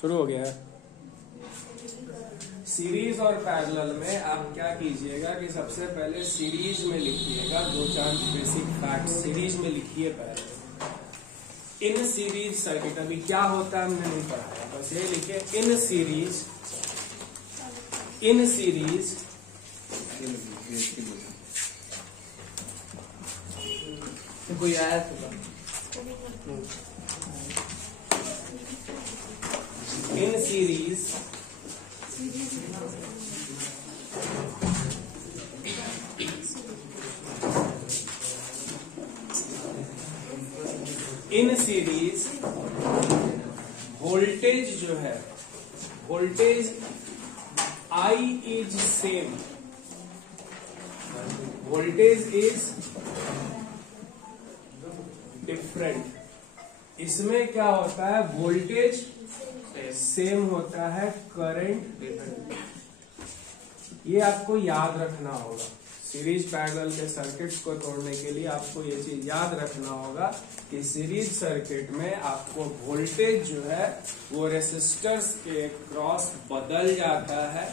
शुरू हो गया है। सीरीज और पैरेलल में आप क्या कीजिएगा कि सबसे पहले सीरीज में लिखिएगा दो चार बेसिक फैक्ट सीरीज में लिखिए। पहले इन सीरीज सर्किट अभी क्या होता है हमने नहीं पढ़ाया, बस ये लिखिए इन सीरीज कोई आया तो इन सीरीज वोल्टेज जो है voltage I is same, voltage is different. इसमें क्या होता है, वोल्टेज सेम होता है, करंट डिफरेंट। ये आपको याद रखना होगा। सीरीज पैरेलल के सर्किट्स को तोड़ने के लिए आपको ये चीज याद रखना होगा कि सीरीज सर्किट में आपको वोल्टेज जो है वो रेसिस्टर्स के क्रॉस बदल जाता है,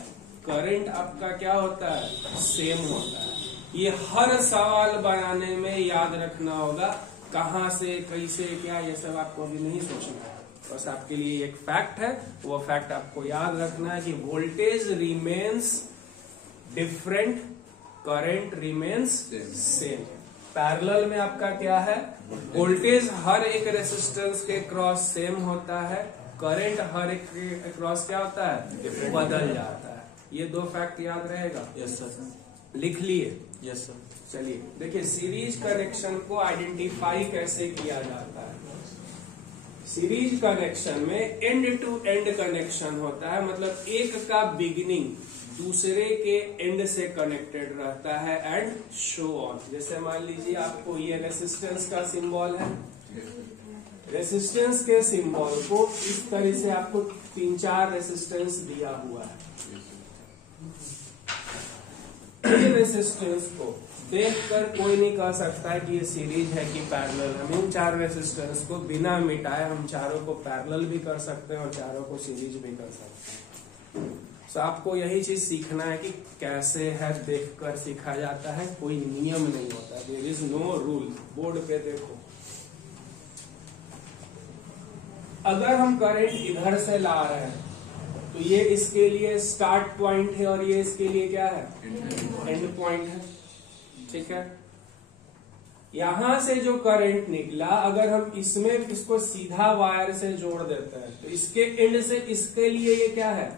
करंट आपका क्या होता है, सेम होता है। ये हर सवाल बनाने में याद रखना होगा, कहां से कैसे क्या, ये सब आपको अभी नहीं सोचना है। बस आपके लिए एक फैक्ट है, वो फैक्ट आपको याद रखना है कि voltage remains different, current remains same. Parallel में आपका क्या है, वोल्टेज हर एक रेसिस्टेंस के क्रॉस सेम होता है, करंट हर एक के क्रॉस क्या होता है, बदल जाता है। ये दो फैक्ट याद रहेगा। यस सर, लिख लिए। Yes sir. चलिए देखिए सीरीज कनेक्शन को आइडेंटिफाई कैसे किया जाता है। सीरीज कनेक्शन में एंड टू एंड कनेक्शन होता है, मतलब एक का बिगिनिंग दूसरे के एंड से कनेक्टेड रहता है एंड शो ऑन। जैसे मान लीजिए आपको ये रेसिस्टेंस का सिंबल है, रेसिस्टेंस के सिंबल को इस तरह से आपको 3-4 रेसिस्टेंस दिया हुआ है। ये रेसिस्टेंस को देखकर कोई नहीं कह सकता है कि ये सीरीज है कि पैरेलल। हम इन 4 रेसिस्टेंस को बिना मिटाए हम चारों को पैरेलल भी कर सकते हैं और चारों को सीरीज भी कर सकते हैं। तो आपको यही चीज सीखना है कि कैसे है, देखकर सीखा जाता है, कोई नियम नहीं होता, there is no rule. Board पे देखो, अगर हम करंट इधर से ला रहे हैं तो ये इसके लिए स्टार्ट पॉइंट है और ये इसके लिए क्या है, एंड पॉइंट है। ठीक है, यहां से जो करंट निकला अगर हम इसमें इसको सीधा वायर से जोड़ देते हैं तो इसके एंड से इसके लिए ये क्या है,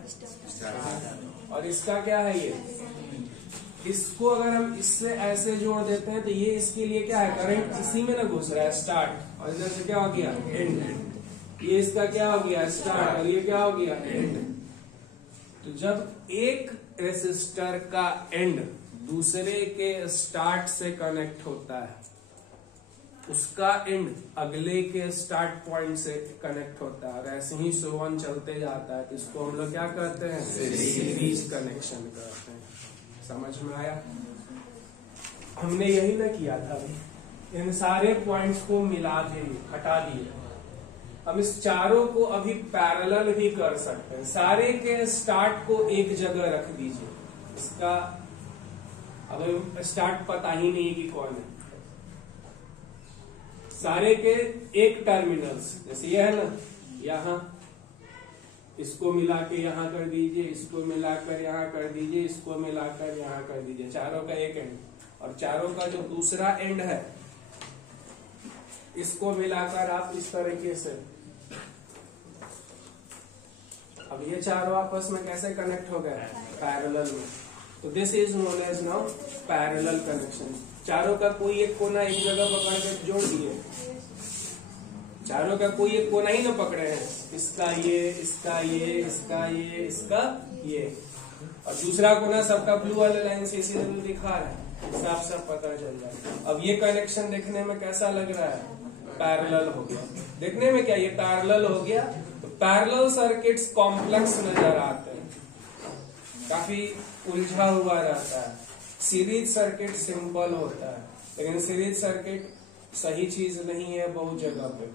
और इसका क्या है, ये इसको अगर हम इससे ऐसे जोड़ देते हैं तो ये इसके लिए क्या है, करंट इसी में ना घुस रहा है, स्टार्ट, और इधर से क्या हो गया, एंड। ये इसका क्या हो गया, स्टार्ट, और ये क्या हो गया, एंड। तो जब एक रेसिस्टर का एंड दूसरे के स्टार्ट से कनेक्ट होता है, उसका एंड अगले के स्टार्ट पॉइंट से कनेक्ट होता है, और ऐसे ही सो ऑन चलते जाता है, तो इसको हम लोग क्या कहते हैं, सीरीज कनेक्शन कहते हैं। समझ में आया? हमने यही ना किया था अभी, इन सारे पॉइंट्स को मिला दिए, हटा दिए। हम इस चारों को अभी पैरेलल भी कर सकते हैं। सारे के स्टार्ट को एक जगह रख दीजिए। इसका अब स्टार्ट पता ही नहीं कि कौन है, सारे के एक टर्मिनल्स, जैसे ये है ना, यहां इसको मिला के यहां कर दीजिए, इसको मिलाकर यहां कर दीजिए, इसको मिलाकर यहां कर दीजिए, चारों का एक एंड। और चारों का जो दूसरा एंड है इसको मिलाकर आप इस तरीके से, अब ये चारों आपस में कैसे कनेक्ट हो गए, पैरेलल में। तो this is known as now parallel connection. चारों का कोई एक कोना एक जगह पकड़ के जोड़ दिए, चारों का कोई एक कोना ही ना पकड़े हैं, इसका ये, इसका ये, इसका ये, इसका ये, और दूसरा कोना सबका ब्लू वाले लाइन से इसी दिखा है, साफ साफ पता चल जाए। अब ये कनेक्शन देखने में कैसा लग रहा है, पैरेलल हो गया। देखने में क्या, ये पैरेलल हो गया। तो पैरेलल सर्किट्स कॉम्प्लेक्स नजर आते हैं, काफी उलझा हुआ रहता है। सीरीज सर्किट सिंपल होता है, लेकिन सीरीज सर्किट सही चीज नहीं है बहुत जगह पे।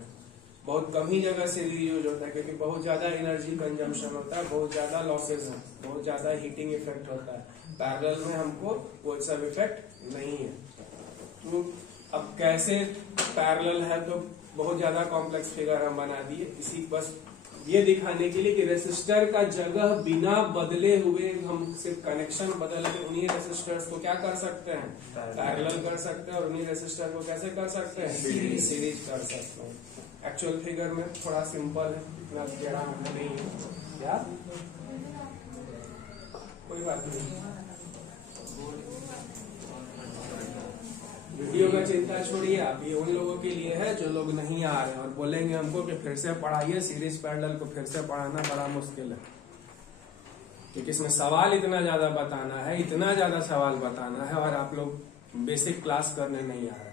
बहुत कम ही जगह सीरीज यूज होता है, क्योंकि बहुत ज्यादा एनर्जी कंजम्पशन होता है, बहुत ज्यादा लॉसेज है, बहुत ज्यादा हीटिंग इफेक्ट होता है। पैरेलल में हमको वो सब इफेक्ट नहीं है। तो अब कैसे पैरेलल है, तो बहुत ज्यादा कॉम्प्लेक्स फिगर हम बना दिए, इसी बस ये दिखाने के लिए कि रेसिस्टर का जगह बिना बदले हुए हम सिर्फ कनेक्शन बदल के उन्हीं रेसिस्टर्स को क्या कर सकते हैं, पैरेलल कर सकते हैं, और उन्हीं रेसिस्टर को कैसे कर सकते हैं, सीरीज कर सकते हैं। एक्चुअल फिगर में थोड़ा सिंपल है, इतना टेढ़ा नहीं है यार, कोई बात नहीं। वीडियो का चिंता छोड़िए, आप ये उन लोगों के लिए है जो लोग नहीं आ रहे हैं और बोलेंगे हमको कि फिर से पढ़ाइए, सीरीज पैरेलल को फिर से पढ़ाना बड़ा मुश्किल है, क्योंकि इसमें सवाल इतना ज्यादा बताना है, इतना ज्यादा सवाल बताना है, और आप लोग बेसिक क्लास करने नहीं आ रहे।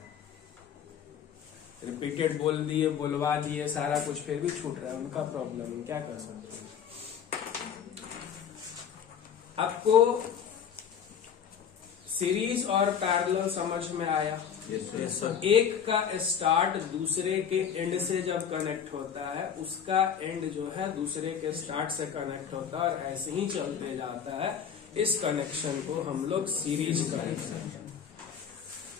रिपीटेड बोल दिए, बोलवा दिए सारा कुछ, फिर भी छूट रहा है, उनका प्रॉब्लम है, क्या कर सकते हैं। आपको सीरीज और पैरेलल समझ में आया? Yes sir. एक का स्टार्ट दूसरे के एंड से जब कनेक्ट होता है, उसका एंड जो है दूसरे के स्टार्ट से कनेक्ट होता है, और ऐसे ही चलते जाता है। इस कनेक्शन को हम लोग सीरीज कनेक्शन हैं।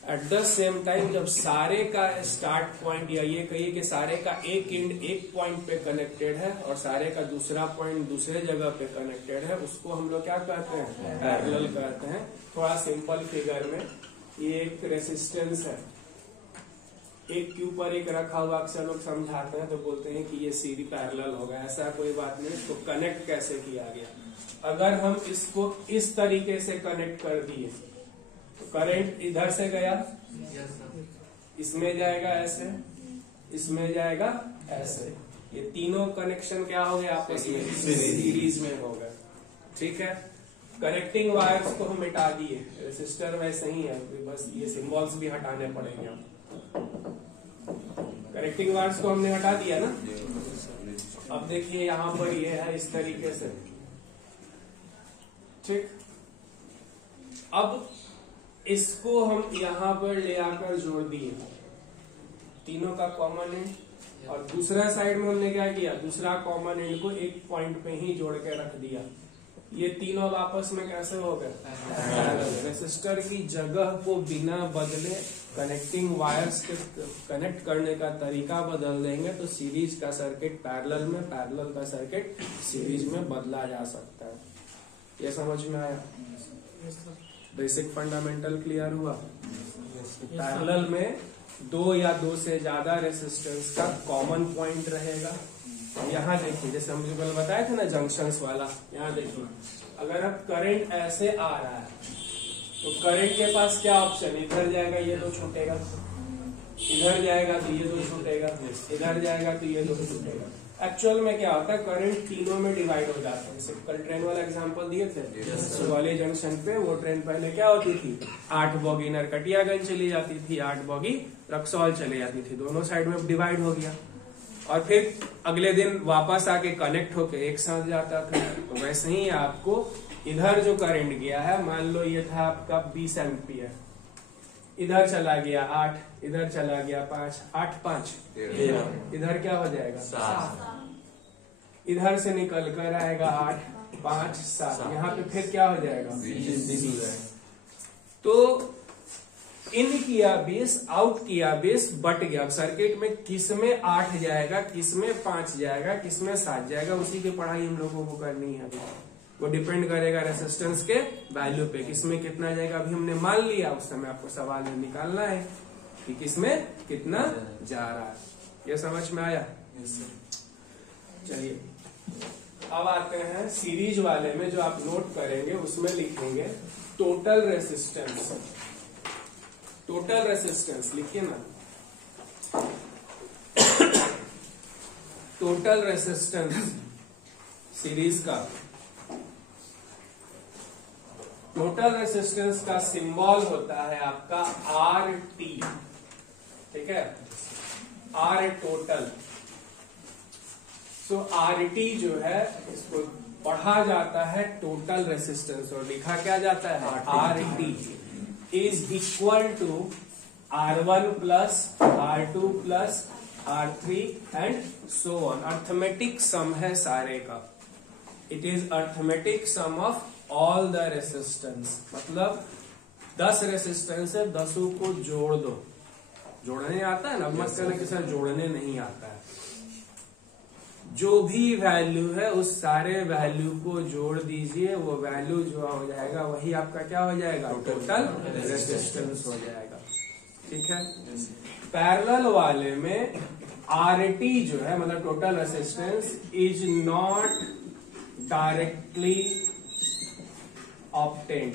एट द सेम टाइम जब सारे का स्टार्ट पॉइंट, या ये कहिए कि सारे का एक एंड एक पॉइंट पे कनेक्टेड है और सारे का दूसरा पॉइंट दूसरे जगह पे कनेक्टेड है, उसको हम लोग क्या कहते हैं, पैरेलल कहते हैं। थोड़ा सिंपल फिगर में, ये एक रेसिस्टेंस है, एक के ऊपर एक रखा हुआ, अक्सर लोग समझाते हैं तो बोलते हैं कि ये सीधी पैरेलल होगा, ऐसा कोई बात नहीं। इसको कनेक्ट कैसे किया गया, अगर हम इसको इस तरीके से कनेक्ट कर दिए तो करंट इधर से गया, इसमें जाएगा ऐसे, इसमें जाएगा ऐसे, ये तीनों कनेक्शन क्या हो गया आपस में, सीरीज में हो गए। ठीक है, कनेक्टिंग वायर्स को हम मिटा दिए, रेसिस्टर वैसे ही है, बस ये सिंबल्स भी हटाने पड़ेंगे। कनेक्टिंग वायर्स को हमने हटा दिया ना। अब देखिए यहाँ पर ये है इस तरीके से, ठीक। अब इसको हम यहाँ पर ले आकर जोड़ दिए, तीनों का कॉमन एंड, और दूसरा साइड में हमने क्या किया, दूसरा कॉमन एंड को एक पॉइंट पे ही जोड़ के रख दिया। ये तीनों आपस में कैसे हो गए, रेसिस्टर की जगह को बिना बदले कनेक्टिंग वायर्स के कनेक्ट करने का तरीका बदल देंगे तो सीरीज का सर्किट पैरेलल में, पैरेलल का सर्किट सीरीज में बदला जा सकता है। ये समझ में आया? बेसिक फंडामेंटल क्लियर हुआ? पैरेलल में दो या दो से ज्यादा रेसिस्टेंस का कॉमन पॉइंट रहेगा। यहाँ देखिए, जैसे हम जो बताए थे ना जंक्शंस वाला, यहाँ देखिए, अगर अब करंट ऐसे आ रहा है तो करंट के पास क्या ऑप्शन, इधर जाएगा ये दो छूटेगा, इधर जाएगा तो ये दो छूटेगा, इधर जाएगा तो ये दो छूटेगा। एक्चुअल में क्या होता है, करंट तीनों में डिवाइड हो जाता है। जैसे कल ट्रेन वाला एग्जांपल दिए थे, सुगौली जंक्शन पे वो ट्रेन पहले क्या होती थी, 8 बोगी नरकटियागंज चली जाती थी, 8 बोगी रक्सौल चली जाती थी, दोनों साइड में डिवाइड हो गया, और फिर अगले दिन वापस आके कनेक्ट होके एक साथ जाता था। तो वैसे ही आपको इधर जो करंट गया है, मान लो ये था आपका 20 एम्पियर, इधर चला गया 8, इधर चला गया 5, 8 5 इधर क्या हो जाएगा 7, इधर से निकल कर आएगा 8 5 7, यहाँ पे फिर क्या हो जाएगा 20। तो इन किया 20, आउट किया 20, बट गया। अब सर्किट में किस में 8 जाएगा, किस में 5 जाएगा, किस में 7 जाएगा, उसी की पढ़ाई हम लोगों को करनी है। वो डिपेंड करेगा रेसिस्टेंस के वैल्यू पे, किसमें कितना जाएगा। अभी हमने मान लिया, उस समय आपको सवाल में निकालना है कि किसमें कितना जा रहा है। ये समझ में आया? चलिए अब आते हैं सीरीज वाले में, जो आप नोट करेंगे उसमें लिखेंगे टोटल रेसिस्टेंस। टोटल रेसिस्टेंस लिखिए ना, टोटल रेसिस्टेंस सीरीज का, टोटल रेसिस्टेंस का सिंबल होता है आपका RT, ठीक है, R टोटल। सो RT जो है इसको पढ़ा जाता है टोटल रेसिस्टेंस, और लिखा क्या जाता है RT is equal to R1 plus R2 plus R3 and so on. Arithmetic sum है सारे का। It is arithmetic sum of all the resistance. मतलब 10 रेसिस्टेंस है, 10 को जोड़ दो। जोड़ने आता है ना, मत कहना कि सर जोड़ने नहीं आता है। जो भी वैल्यू है उस सारे वैल्यू को जोड़ दीजिए, वो वैल्यू जो हो जाएगा वही आपका क्या हो जाएगा, टोटल रेसिस्टेंस हो जाएगा। ठीक है। पैरेलल वाले में RT जो है मतलब total resistance is not directly obtained.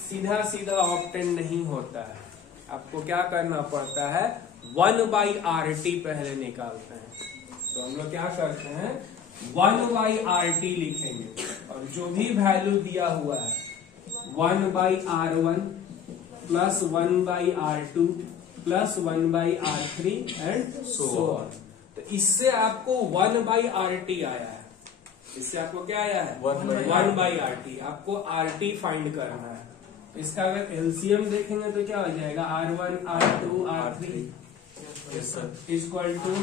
सीधा सीधा ऑब्टेन नहीं होता है। आपको क्या करना पड़ता है, 1/RT पहले निकालते हैं। तो हम लोग क्या करते हैं, 1/RT लिखेंगे और जो भी वैल्यू दिया हुआ है 1/R1 plus 1/R2 plus 1/R3 and so on. तो इससे आपको 1/RT आया है। इससे आपको क्या आया है, 1/RT। आपको RT फाइंड करना है। इसका अगर एलसीएम देखेंगे तो क्या हो जाएगा, R1 R2 R3 equal to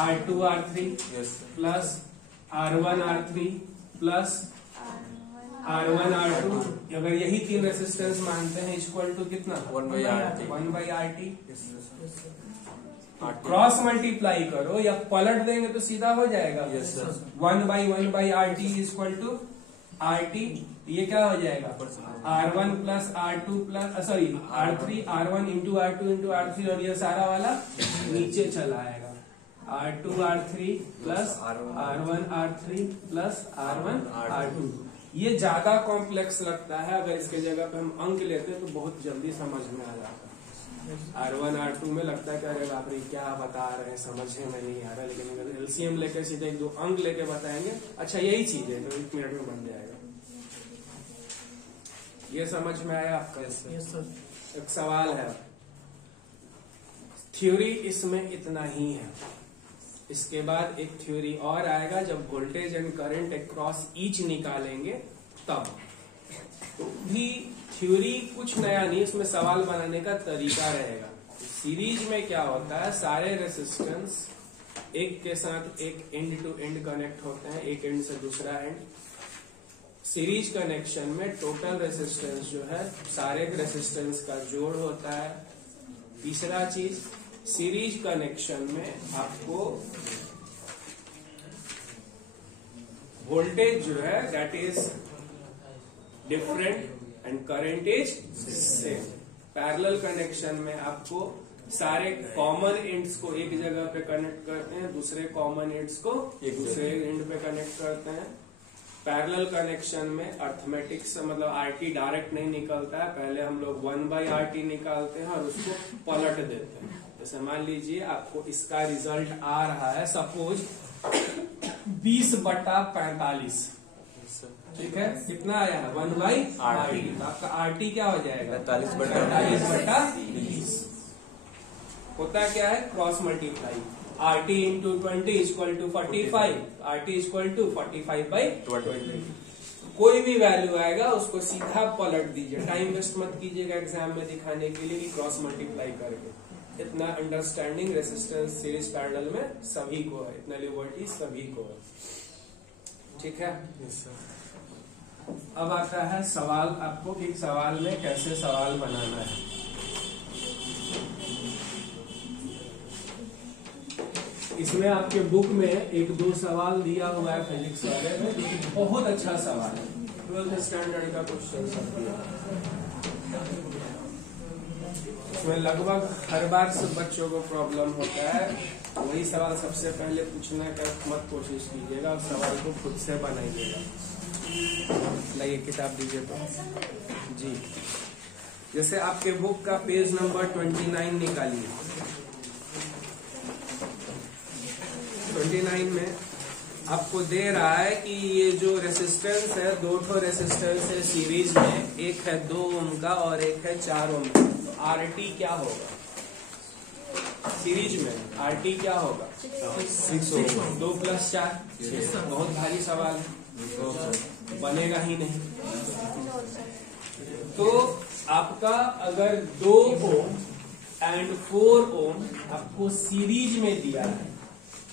R2 R3 plus R1 R3 plus R1 R2। अगर यही 3 रेसिस्टेंस मानते हैं इक्वल टू कितना, 1/RT। क्रॉस मल्टीप्लाई करो या पलट देंगे तो सीधा हो जाएगा। 1/1/RT equal to RT। ये क्या हो जाएगा, R1 plus R2 plus sorry R3 R1 into R2 into R3 और ये सारा वाला नीचे चला आएगा। R2 R3 plus R1 R3 plus R1 R2। ये ज्यादा कॉम्प्लेक्स लगता है, अगर इसके जगह पे हम अंक लेते हैं तो बहुत जल्दी समझ में आ जाता है। R1 R2 में लगता है कि अरे बाप रे क्या बता रहे हैं, समझने में नहीं आ रहा। लेकिन अगर एलसीएम लेकर सीधे 1 2 अंक लेके बताएंगे, अच्छा यही चीज है तो 1 मिनट में बन जाएगा। ये समझ में आया आपका? Yes sir. एक सवाल है, थ्योरी इसमें इतना ही है। इसके बाद एक थ्योरी और आएगा जब voltage and current across each निकालेंगे तब। तो भी थ्योरी कुछ नया नहीं, इसमें सवाल बनाने का तरीका रहेगा। सीरीज में क्या होता है, सारे रेसिस्टेंस एक के साथ एक एंड टू एंड कनेक्ट होते हैं, एक एंड से दूसरा एंड। सीरीज कनेक्शन में टोटल रेसिस्टेंस जो है सारे रेसिस्टेंस का जोड़ होता है। तीसरा चीज, सीरीज कनेक्शन में आपको वोल्टेज जो है that is different and current is same. Parallel connection में आपको सारे कॉमन एंड्स को एक जगह पे कनेक्ट करते हैं, दूसरे कॉमन एंड्स को दूसरे एंड पे कनेक्ट करते हैं। पैरेलल कनेक्शन में अर्थमेटिक से मतलब RT डायरेक्ट नहीं निकलता है, पहले हम लोग 1/RT निकालते हैं और उसको पलट देते हैं। जैसे मान लीजिए आपको इसका रिजल्ट आ रहा है सपोज 20/45। ठीक है, कितना आया है, 1/RT। तो आपका RT क्या हो जाएगा, 45/20। होता क्या है, cross multiply. RT into 20 equal to 45, RT equal to 45/20। कोई भी वैल्यू आएगा उसको सीधा पलट दीजिए, टाइम वेस्ट मत कीजिएगा एग्जाम में दिखाने के लिए कि क्रॉस मल्टीप्लाई करके। इतना अंडरस्टैंडिंग रेसिस्टेंस सीरीज पैरेलल में सभी को है, इतना लिबर्टी सभी को है। ठीक है। अब आता है सवाल, आपको कि सवाल में कैसे सवाल बनाना है। इसमें आपके बुक में 1-2 सवाल दिया हुआ है फिजिक्स वाले में, जो कि बहुत अच्छा सवाल है, 12th स्टैंडर्ड का क्वेश्चन सब दिया। इसमें लगभग हर बार सब बच्चों को प्रॉब्लम होता है, वही सवाल सबसे पहले पूछने का मत कोशिश कीजिएगा, उस सवाल को खुद से बनाइएगा। लाइए किताब दीजिए तो जी। जैसे आपके बुक का पेज नंबर 29 निकालिए। 29 में आपको दे रहा है कि ये जो रेसिस्टेंस है, 2 रेसिस्टेंस है सीरीज में, एक है 2 ओम का और एक है 4 ओम का। तो RT क्या होगा सीरीज में, RT क्या होगा, 6 ओम। 2 + 4 बहुत भारी सवाल है, बनेगा ही नहीं। तो आपका अगर 2 ओम एंड 4 ओम आपको सीरीज में दिया है।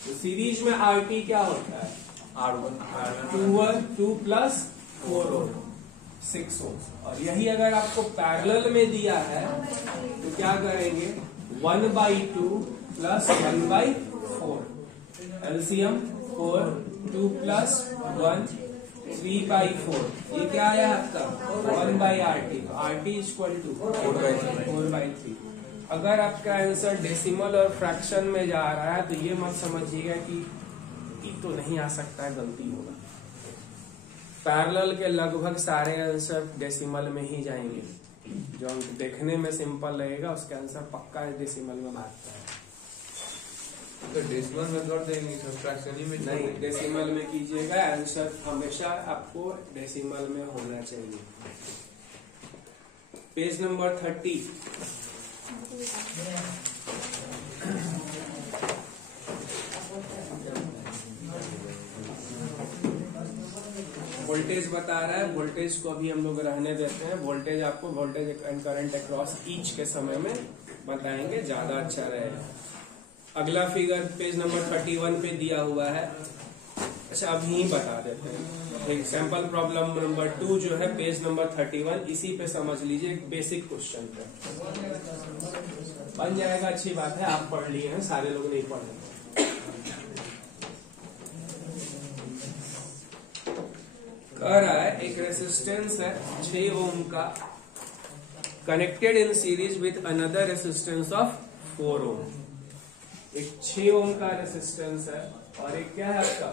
तो सीरीज में RT क्या होता है? R1 2 प्लस 4 ओम 6 ओम। और यही अगर आपको पैरेलल में दिया है तो क्या करेंगे? 1/2 प्लस 1/4 एलसीएम 4 2 प्लस 1 3/4। ये क्या आया आपका? 1/RT। RT equal to 4/3। अगर आपका आंसर डेसिमल और फ्रैक्शन में जा रहा है तो ये मत समझिएगा कि तो नहीं आ सकता है, गलती होगा। पैरेलल के लगभग सारे आंसर डेसिमल में ही जाएंगे। जो देखने में सिंपल लगेगा उसका आंसर पक्का डेसिमल में भागता है। तो डेसिमल में कर देंगे, फ्रैक्शन में नहीं, डेसिमल में कीजिएगा। आंसर हमेशा आपको डेसिमल में होना चाहिए। Page number 30। वोल्टेज बता रहा है। वोल्टेज को अभी हम लोग रहने देते हैं। वोल्टेज आपको voltage and current across each के समय में बताएंगे, ज्यादा अच्छा रहेगा। अगला फिगर पेज नंबर 31 पे दिया हुआ है। अच्छा, अभी ही बता देते हैं। एक सैंपल प्रॉब्लम नंबर 2 जो है पेज नंबर 31, इसी पे समझ लीजिए। एक बेसिक क्वेश्चन पे बन जाएगा, अच्छी बात है। आप पढ़ लिए हैं, सारे लोग नहीं पढ़े। कह रहा है एक रेसिस्टेंस है 6 ओम का, connected in series with another resistance of 4 ओम। एक 6 ओम का रेसिस्टेंस है और एक क्या है आपका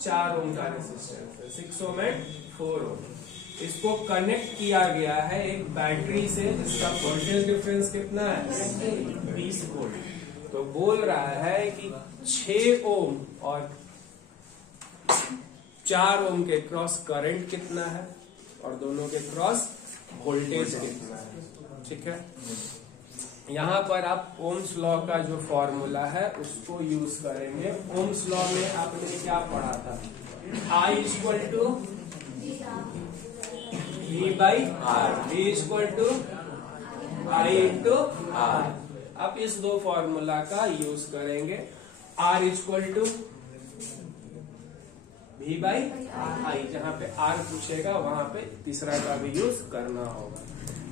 4 ओम का रेसिस्टेंस है, 6 ओम एंड 4 ओम। इसको कनेक्ट किया गया है एक बैटरी से जिसका वोल्टेज डिफरेंस कितना है? 20 वोल्ट। तो बोल रहा है कि 6 ओम और 4 ओम के क्रॉस करंट कितना है और दोनों के क्रॉस वोल्टेज कितना है। ठीक है, यहाँ पर आप ओम्स लॉ का जो फॉर्मूला है उसको यूज करेंगे। ओम्स लॉ में आपने क्या पढ़ा था? I equal to V/R, V equal to I into R। आप इस दो फॉर्मूला का यूज करेंगे। R इक्वल टू V/I, जहाँ पे R पूछेगा वहां पे तीसरा का भी यूज करना होगा।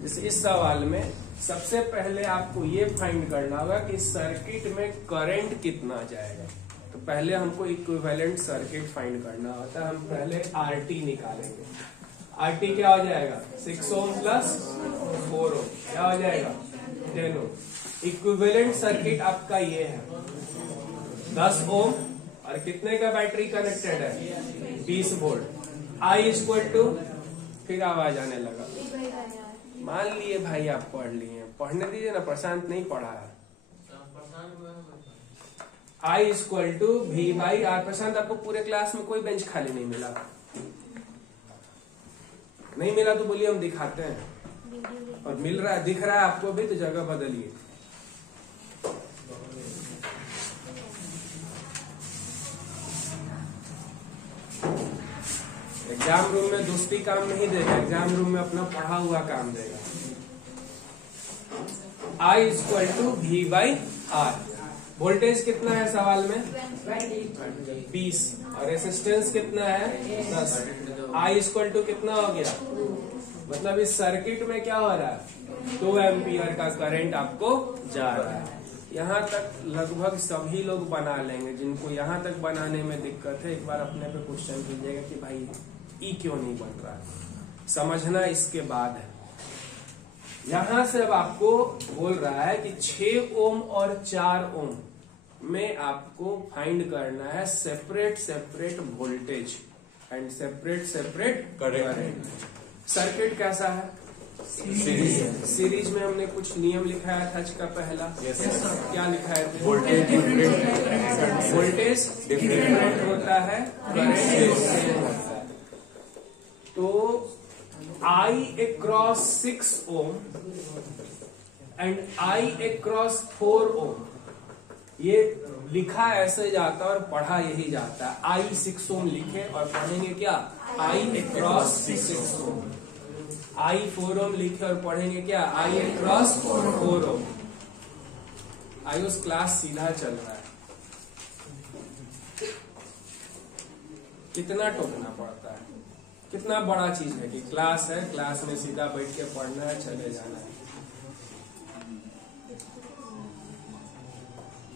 जैसे इस सवाल में सबसे पहले आपको ये फाइंड करना होगा कि सर्किट में करंट कितना जाएगा। तो पहले हमको इक्विवेलेंट सर्किट फाइंड करना होता है। हम पहले RT निकालेंगे। RT क्या हो जाएगा? 6 ओम प्लस 4 ओम क्या हो जाएगा? 10 ओम। इक्विवेलेंट सर्किट आपका ये है 10 ओम और कितने का बैटरी कनेक्टेड है? 20 वोल्ट। I इक्वल टू, फिर आवाज आने लगा। मान लिए भाई आप पढ़ लिए, पढ़ने दीजिए ना, प्रशांत नहीं पढ़ा है। I equal to V/R। प्रशांत, आपको पूरे क्लास में कोई बेंच खाली नहीं मिला? नहीं मिला तो बोलिए, हम दिखाते हैं। और मिल रहा है, दिख रहा है आपको भी, तो जगह बदलिए। एग्जाम रूम में दोस्ती काम नहीं देगा, एग्जाम रूम में अपना पढ़ा हुआ काम देगा। I equal to V/R। Voltage कितना है सवाल में? 20 और रेसिस्टेंस कितना है? 10। I इक्वल टू कितना हो गया? मतलब इस सर्किट में क्या हो रहा है? 2 एम्पियर का करंट आपको जा रहा है। यहाँ तक लगभग सभी लोग बना लेंगे। जिनको यहाँ तक बनाने में दिक्कत है, एक बार अपने पे क्वेश्चन कीजिएगा कि भाई ई क्यों नहीं बन रहा है। समझना इसके बाद है। यहां से अब आपको बोल रहा है कि 6 ओम और 4 ओम में आपको फाइंड करना है separate voltage and separate current. Circuit कैसा है? सीरीज में हमने कुछ नियम लिखाया था आज का पहला। क्या लिखा है? वोल्टेज डिफरेंट होता है, करंट सेम होता है। तो I across 6 ohm and I across 4 ohm, ये लिखा ऐसे जाता और पढ़ा यही जाता है। I 6 ohm लिखे और पढ़ेंगे क्या? I across 6 ohm। I 4 ohm लिखे और पढ़ेंगे क्या? I across 4 ohm। Ayush class सीधा चल रहा है, कितना टोकना पड़ता है, कितना बड़ा चीज है कि क्लास है, क्लास में सीधा बैठ के पढ़ना है, चले जाना है।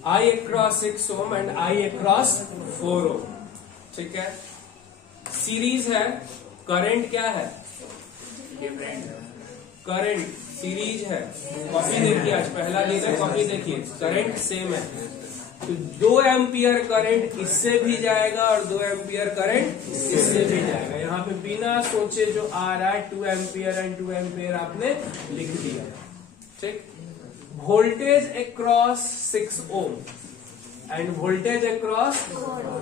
I across 6 ohm and I across 4 ohm, ठीक है। सीरीज है, करंट क्या है, करंट सीरीज है। कॉपी देखिए, आज पहला दिन है, कॉपी देखिए, करंट सेम है। तो 2 एम्पियर करंट इससे भी जाएगा और 2 एम्पियर करंट इससे भी जाएगा। यहाँ पे बिना सोचे जो आ रहा है 2 एम्पियर एंड 2 एम्पियर आपने लिख दिया, ठीक। Voltage across 6 ohm and voltage across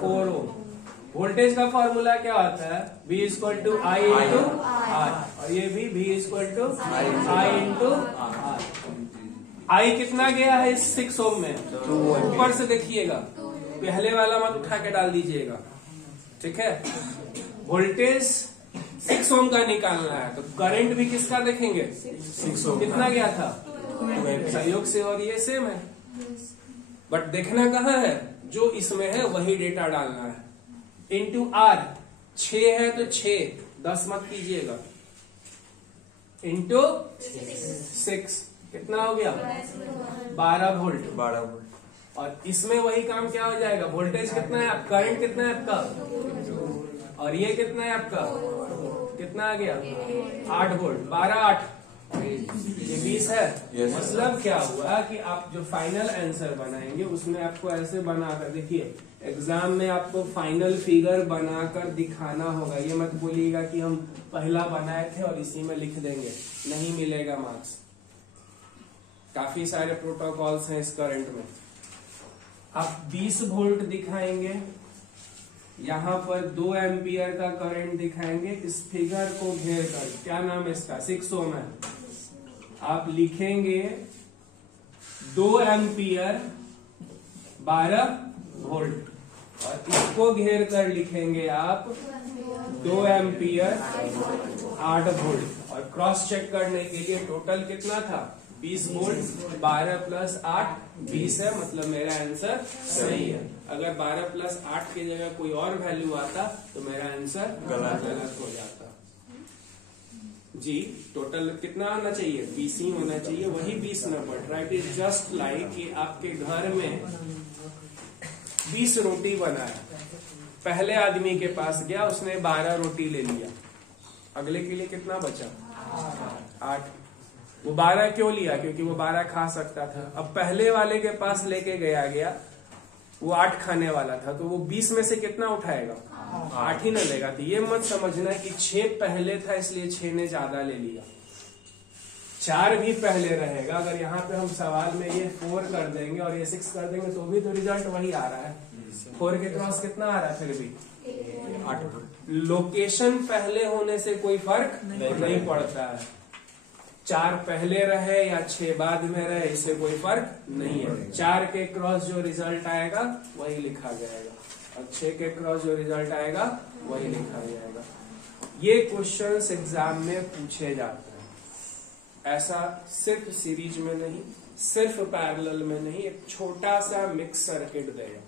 4 ohm. Voltage का फॉर्मूला क्या होता है, V equal to I into R, और ये भी V equal to I into R। I कितना गया है इस 6 ओम में, ऊपर से देखिएगा, पहले वाला मत उठा के डाल दीजिएगा, ठीक है। वोल्टेज 6 ओम का निकालना है, तो करंट भी किसका देखेंगे, 6 ओम कितना गया था, संयोग से, और ये सेम है, बट देखना कहाँ है, जो इसमें है वही डेटा डालना है। इंटू R, 6 है तो 6, 10 मत कीजिएगा, इंटू 6 कितना हो गया, 12 वोल्ट। 12 वोल्ट। और इसमें वही काम क्या हो जाएगा, वोल्टेज कितना है, करंट कितना है आपका, और ये कितना है आपका, कितना आ गया, 8 वोल्ट, 12 8, ये 20 है। yes. मतलब क्या हुआ कि आप जो फाइनल आंसर बनाएंगे उसमें आपको ऐसे बनाकर, देखिए एग्जाम में आपको फाइनल फिगर बनाकर दिखाना होगा। ये मत बोलिएगा कि हम पहला बनाए थे और इसी में लिख देंगे, नहीं मिलेगा मार्क्स। काफी सारे प्रोटोकॉल्स हैं इस करंट में। आप 20 वोल्ट दिखाएंगे, यहाँ पर 2 एम्पियर का करंट दिखाएंगे, इस फिगर को घेर कर, क्या नाम है इसका, 6 ओम है, आप लिखेंगे 2 एम्पियर 12 वोल्ट, और इसको घेर कर लिखेंगे आप 2 एम्पियर 8 वोल्ट। और क्रॉस चेक करने के लिए टोटल कितना था, 20 वोल्ट, 12 प्लस 8 20 है, मतलब मेरा आंसर सही है। अगर 12 प्लस 8 की जगह कोई और वैल्यू आता तो मेरा आंसर गलत हो जाता। जी टोटल कितना आना चाहिए, 20 ही होना चाहिए, वही 20 number, right. Is just like कि आपके घर में 20 रोटी बनाया, पहले आदमी के पास गया, उसने 12 रोटी ले लिया, अगले के लिए कितना बचा, 8। वो 12 क्यों लिया, क्योंकि वो 12 खा सकता था। अब पहले वाले के पास लेके गया वो 8 खाने वाला था, तो वो 20 में से कितना उठाएगा, 8 ही न लेगा। तो ये मत समझना कि 6 पहले था इसलिए 6 ने ज्यादा ले लिया, 4 भी पहले रहेगा। अगर यहाँ पे हम सवाल में ये 4 कर देंगे और ये 6 कर देंगे तो भी तो रिजल्ट वही आ रहा है। 4 के क्रॉस कितना आ रहा है, फिर भी 8। लोकेशन पहले होने से कोई फर्क नहीं पड़ता है, 4 पहले रहे या 6 बाद में रहे, इससे कोई फर्क नहीं है। 4 के क्रॉस जो रिजल्ट आएगा वही लिखा जाएगा, और 6 के क्रॉस जो रिजल्ट आएगा वही लिखा जाएगा। ये क्वेश्चंस एग्जाम में पूछे जाते हैं। ऐसा सिर्फ सीरीज में नहीं, सिर्फ पैरेलल में नहीं, एक छोटा सा मिक्स सर्किट देगा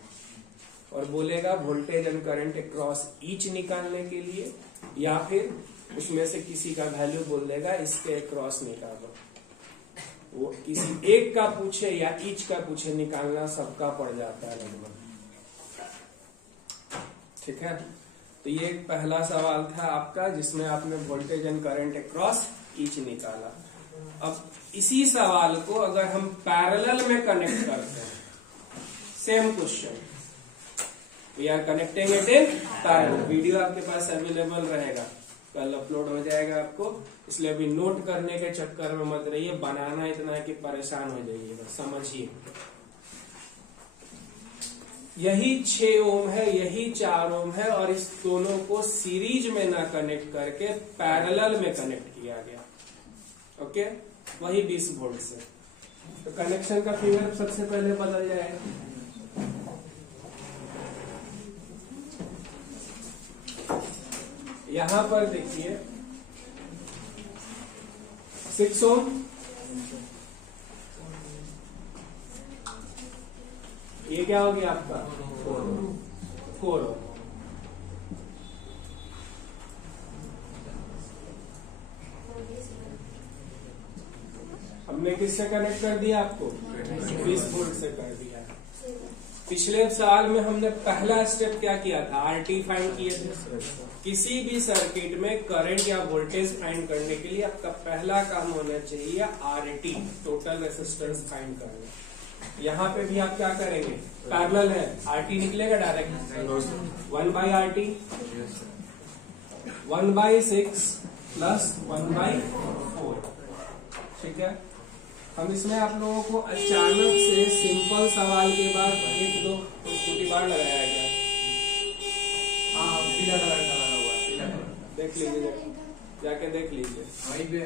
और बोलेगा voltage and current across each निकालने के लिए, या फिर उसमें से किसी का वैल्यू बोल देगा इसके अक्रॉस निकालो। वो किसी एक का पूछे या ईच का पूछे, निकालना सबका पड़ जाता है लगभग, ठीक है। तो ये पहला सवाल था आपका जिसमें आपने voltage and current across each निकाला। अब इसी सवाल को अगर हम पैरेलल में कनेक्ट करते हैं, same question, we are connecting it in parallel. Video आपके पास अवेलेबल रहेगा, कल अपलोड हो जाएगा आपको, इसलिए अभी नोट करने के चक्कर में मत रहिए, बनाना इतना है कि परेशान हो जाइएगा। समझिए, यही 6 ओम है, यही 4 ओम है, और इस दोनों को सीरीज में ना कनेक्ट करके पैरेलल में कनेक्ट किया गया, ओके, वही 20 वोल्ट से। तो कनेक्शन का फिगर सबसे पहले बदल जाएगा। यहां पर देखिए 6 ओम, ये क्या हो गया आपका कोर। हमने किससे कनेक्ट कर दिया आपको 20 वोल्ट से कर दिया। पिछले साल में हमने पहला स्टेप क्या किया था, आरटी फाइंड किए थे। किसी भी सर्किट में करंट या वोल्टेज फाइंड करने के लिए आपका पहला काम होना चाहिए आरटी, टोटल रेसिस्टेंस फाइंड करना। यहाँ पे भी आप क्या करेंगे, पैरेलल है, आरटी निकलेगा डायरेक्ट 1/RT 1/6 प्लस 1/4। ठीक है, हम इसमें आप लोगों को अचानक से सिंपल सवाल के बाद एक दो स्कूटी बार लगाया गया। हाँ, पीला कलर का लगा हुआ है, पीला कलर। देख लीजिए, जाके देख लीजिए वहीं पे है।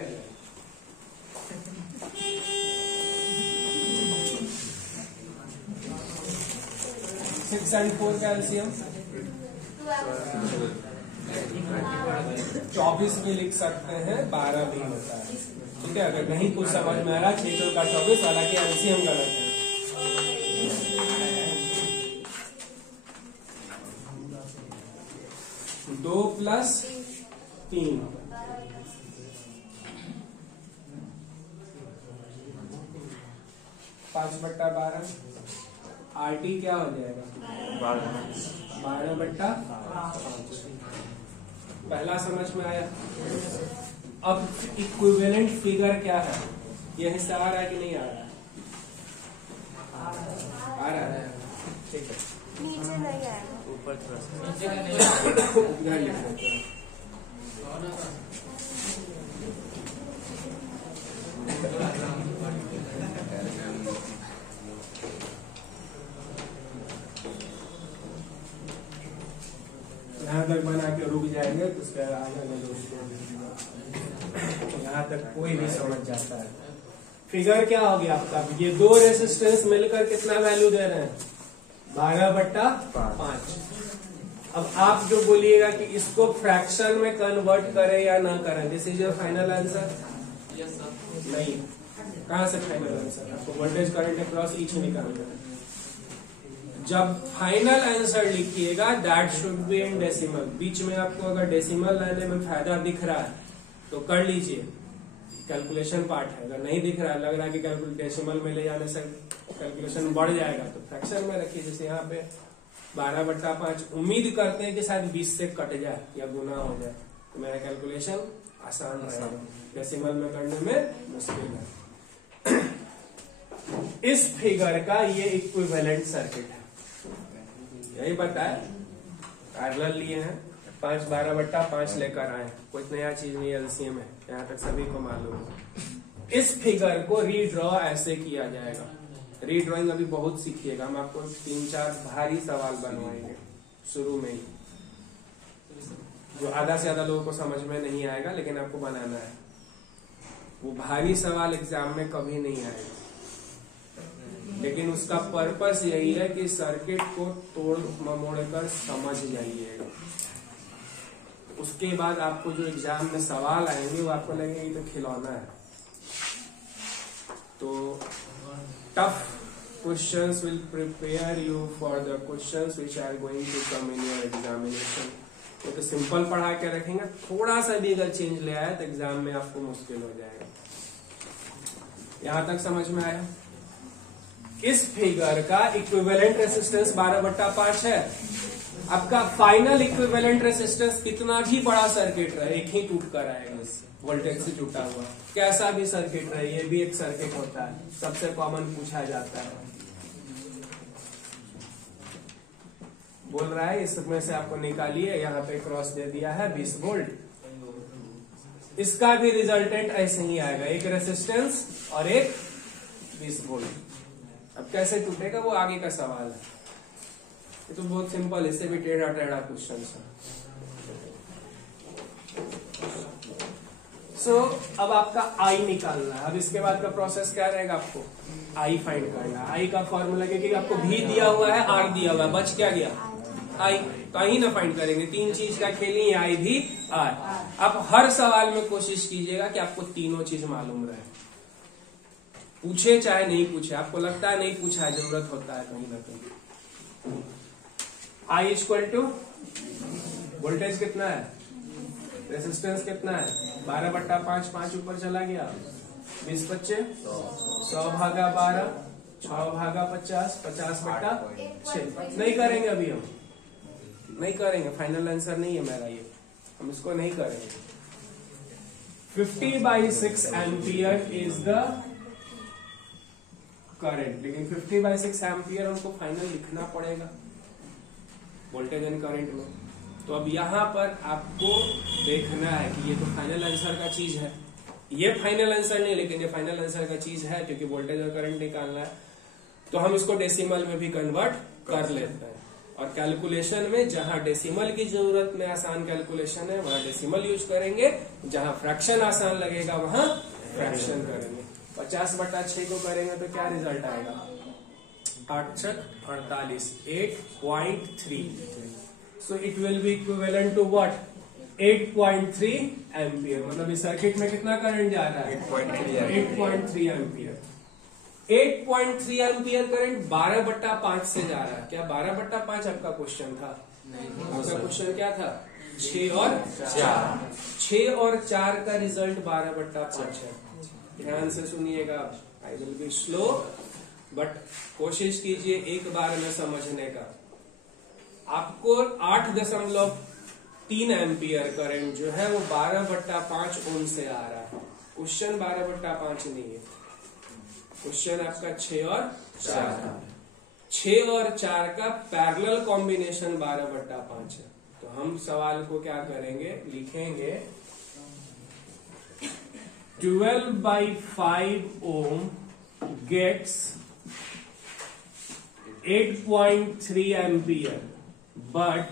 6 और 4 का एलसीएम 24 भी लिख सकते हैं, 12 भी होता है। ठीक है, अगर नहीं कुछ समझ में आ रहा, 6 का 24, हालांकि एलसीएम गलत है। दो प्लस 3 5/12। आरटी क्या हो जाएगा 12/5। पहला समझ में आया। अब इक्विवेलेंट फिगर क्या है, यह हिस्सा आ रहा है कि नहीं आ रहा है, आ रहा है। ठीक है, नीचे नहीं आएगा, ऊपर थोड़ा सा इधर लिख देते हैं। यहाँ तक बना के रुक जाएंगे तो उसके आगे में यहाँ तक कोई भी समझ जाता है। फिगर क्या हो गया आपका, ये दो रेसिस्टेंस मिलकर कितना वैल्यू दे रहे हैं 12/5। अब आप जो बोलिएगा कि इसको फ्रैक्शन में कन्वर्ट करें या ना करें, this is your final answer. नहीं, कहाँ से फाइनल आंसर, आपको वोल्टेज करंट अक्रॉस ईच निकालना है। जब फाइनल आंसर लिखिएगा that should be in decimal. बीच में आपको अगर डेसिमल लाने में फायदा दिख रहा है तो कर लीजिए, कैलकुलेशन पार्ट है। अगर नहीं दिख रहा है, लग रहा है कि डेसिमल में ले जाने से कैलकुलेशन बढ़ जाएगा, तो फ्रैक्शन में रखिए। जैसे यहाँ पे 12/5, उम्मीद करते हैं कि शायद 20 से कट जाए या गुना हो जाए, तो मेरा कैलकुलेशन आसान रहेगा। डेसिमल में करने में मुश्किल है। इस फिगर का ये इक्विवेलेंट सर्किट है, यही बताए, पैरेलल लिए हैं, 5/12/5 लेकर आए, कोई नया चीज नहीं, एलसीएम है, यहाँ तक सभी को मालूम है। इस फिगर को रीड्रॉ ऐसे किया जाएगा। रीड्रॉइंग अभी बहुत सीखिएगा, हम आपको 3-4 भारी सवाल बनवाएंगे शुरू में ही, जो आधा से ज्यादा लोगों को समझ में नहीं आएगा, लेकिन आपको बनाना है। वो भारी सवाल एग्जाम में कभी नहीं आएगा, लेकिन उसका पर्पस यही है कि सर्किट को तोड़ ममोड़ कर समझ जाइएगा। उसके बाद आपको जो एग्जाम में सवाल आएंगे वो आपको लगेगा तो खिलौना है। तो tough questions will prepare you for the questions which are going to come in your examination. तो सिंपल पढ़ा के रखेंगे, थोड़ा सा भी अगर चेंज ले आया तो एग्जाम में आपको मुश्किल हो जाएगा। यहां तक समझ में आया। इस फिगर का इक्विवेलेंट रेसिस्टेंस 12/5 है। आपका फाइनल इक्विवेलेंट रेसिस्टेंस कितना भी बड़ा सर्किट रहे, एक ही टूट कर आएगा, वोल्टेज से जुटा हुआ। कैसा भी सर्किट रहे, ये भी एक सर्किट होता है, सबसे कॉमन पूछा जाता है। बोल रहा है इसमें से आपको निकालिए, यहाँ पे क्रॉस दे दिया है 20 वोल्ट। इसका भी रिजल्टेंट ऐसे ही आएगा, एक रेसिस्टेंस और एक 20 वोल्ट। अब कैसे टूटेगा वो आगे का सवाल है, ये तो बहुत सिंपल, इससे भी टेढ़ा टेढ़ा क्वेश्चन है। अब आपका आई निकालना है। अब इसके बाद का प्रोसेस क्या रहेगा, आपको आई फाइंड करना है। आई का फॉर्मूला क्योंकि आपको भी दिया हुआ है, आर दिया हुआ है, बच क्या गया आई, तो आई ना फाइंड करेंगे। 3 चीज का खेली, आई भी आर। आप हर सवाल में कोशिश कीजिएगा कि आपको तीनों चीज मालूम रहे, पूछे चाहे नहीं पूछे। आपको लगता है नहीं पूछा है, जरूरत होता है कहीं ना कहीं। I इक्वल टू वोल्टेज कितना है, रेसिस्टेंस कितना है, 12/5, 5 ऊपर चला गया, 20/25 100 भागा 12, 6 भागा 50, 50/6। नहीं करेंगे अभी, हम नहीं करेंगे, फाइनल आंसर नहीं है मेरा ये, हम इसको नहीं करेंगे। 50/6 एम्पियर इज द करंट, लेकिन 50/6 एम्पियर हमको फाइनल लिखना पड़ेगा वोल्टेज एंड करंट में। तो अब यहां पर आपको देखना है कि ये तो फाइनल आंसर का चीज है, ये फाइनल आंसर नहीं, लेकिन ये फाइनल आंसर का चीज है क्योंकि वोल्टेज और करंट निकालना है। तो हम इसको डेसिमल में भी कन्वर्ट कर लेते हैं, और कैलकुलेशन में जहां डेसिमल की जरूरत में आसान कैलकुलेशन है वहां डेसिमल यूज करेंगे, जहां फ्रैक्शन आसान लगेगा वहां फ्रैक्शन करेंगे। 50/6 को करेंगे तो क्या रिजल्ट आएगा, 8×48, 8.3। So it will be equivalent to what, 8.3 ampere. मतलब इस सर्किट में कितना करंट जा रहा है, 8.3 एम्पियर। 8.3 एम्पियर करंट 12/5 से जा रहा है। क्या 12/5 आपका क्वेश्चन था? आपका क्वेश्चन क्या था, 6 और 4। 6 और 4 का रिजल्ट 12/5 है। ध्यान से सुनिएगा, I will be slow but कोशिश कीजिए एक बार में समझने का। आपको 8.3 एम्पियर करंट जो है वो 12/5 ओम से आ रहा है। क्वेश्चन 12/5 नहीं है, क्वेश्चन आपका 6 और 4 था। 6 और 4 का पैरेलल कॉम्बिनेशन 12/5 है। तो हम सवाल को क्या करेंगे, लिखेंगे 12/5 ओम gets 8.3 ampere, but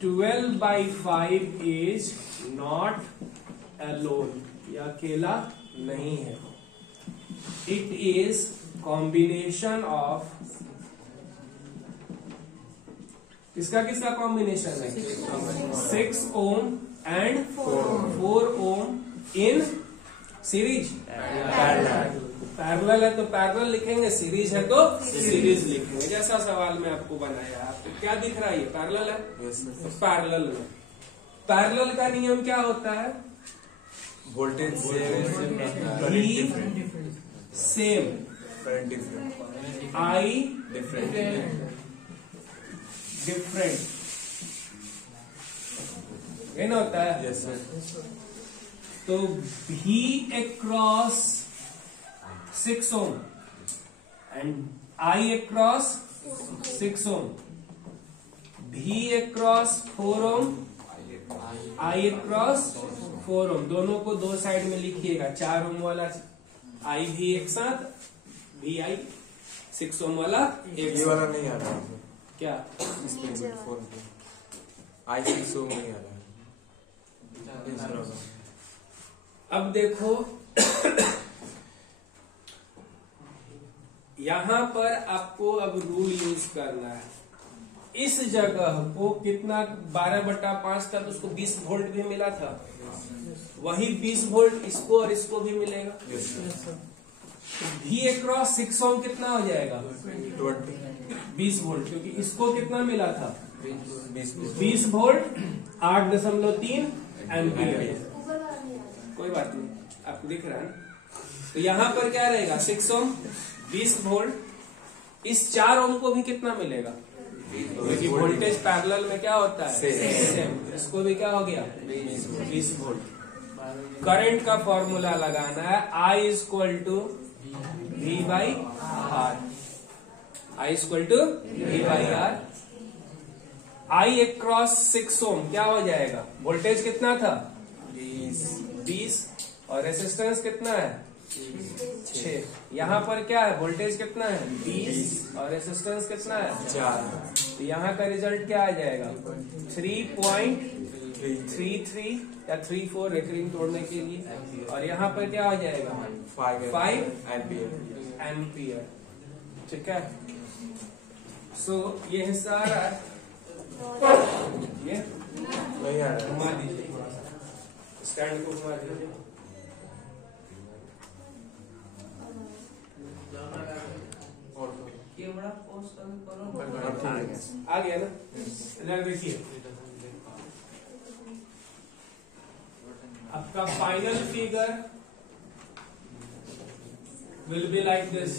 12/5 is not alone, यह अकेला नहीं है। It is combination of, किसका किसका कॉम्बिनेशन है, 6 ohm and 4 ohm in series, parallel है तो पैरेलल लिखेंगे, सीरीज है तो सीरीज लिखेंगे। जैसा सवाल में आपको बनाया, आपको क्या दिख रहा है, ये पैरेलल है। तो पैरेलल में, पैरेलल का नियम क्या होता है, वोल्टेज सेम, आई डिफरेंट, ये ना होता है। Yes sir. तो भी across 6 ohm and I across 6 ohm, V across 4 ohm, I across 4 ohm, दोनों को दो साइड में लिखिएगा। 4 ohm वाला I भी एक साथ, भी I, 6 ohm वाला एक ये वाला नहीं आ रहा है क्या, I 6 ohm नहीं आ रहा है। अब देखो यहां पर आपको अब रूल यूज करना है। इस जगह को कितना 12/5 था तो उसको 20 वोल्ट भी मिला था, वही 20 वोल्ट इसको और इसको भी मिलेगा। तो V अक्रॉस 6 ohm कितना हो जाएगा, 20 वोल्ट, क्योंकि इसको कितना मिला था, 20 वोल्ट, 8.3 एम्पियर। कोई बात नहीं, आपको दिख रहा है। तो यहां पर क्या रहेगा, 6 ohm, 20 वोल्ट। इस 4 ohm को भी कितना मिलेगा, क्योंकि वोल्टेज पैरेलल में क्या होता है, सेम। इसको भी क्या हो गया, 20 वोल्ट। करंट का फॉर्मूला लगाना है, I equal to V/R, I equal to V/R। I across 6 ohm क्या हो जाएगा, वोल्टेज कितना था, 20, और रेसिस्टेंस कितना है, 6। यहाँ पर क्या है, वोल्टेज कितना है, 20, और रेसिस्टेंस कितना है, 4। तो यहाँ का रिजल्ट क्या आ जाएगा, 3.33 या 34 रेकरिंग तोड़ने के लिए, और यहाँ पर क्या हो जाएगा, 5 एम्पियर। ठीक है। सो ये हिस्सा आ रहा है, ये नहीं आ रहा, घुमा दीजिए थोड़ा सा, स्टैंड को घुमा दीजिए। और आ गया ना? इधर देखिए, आपका final figure will be like this.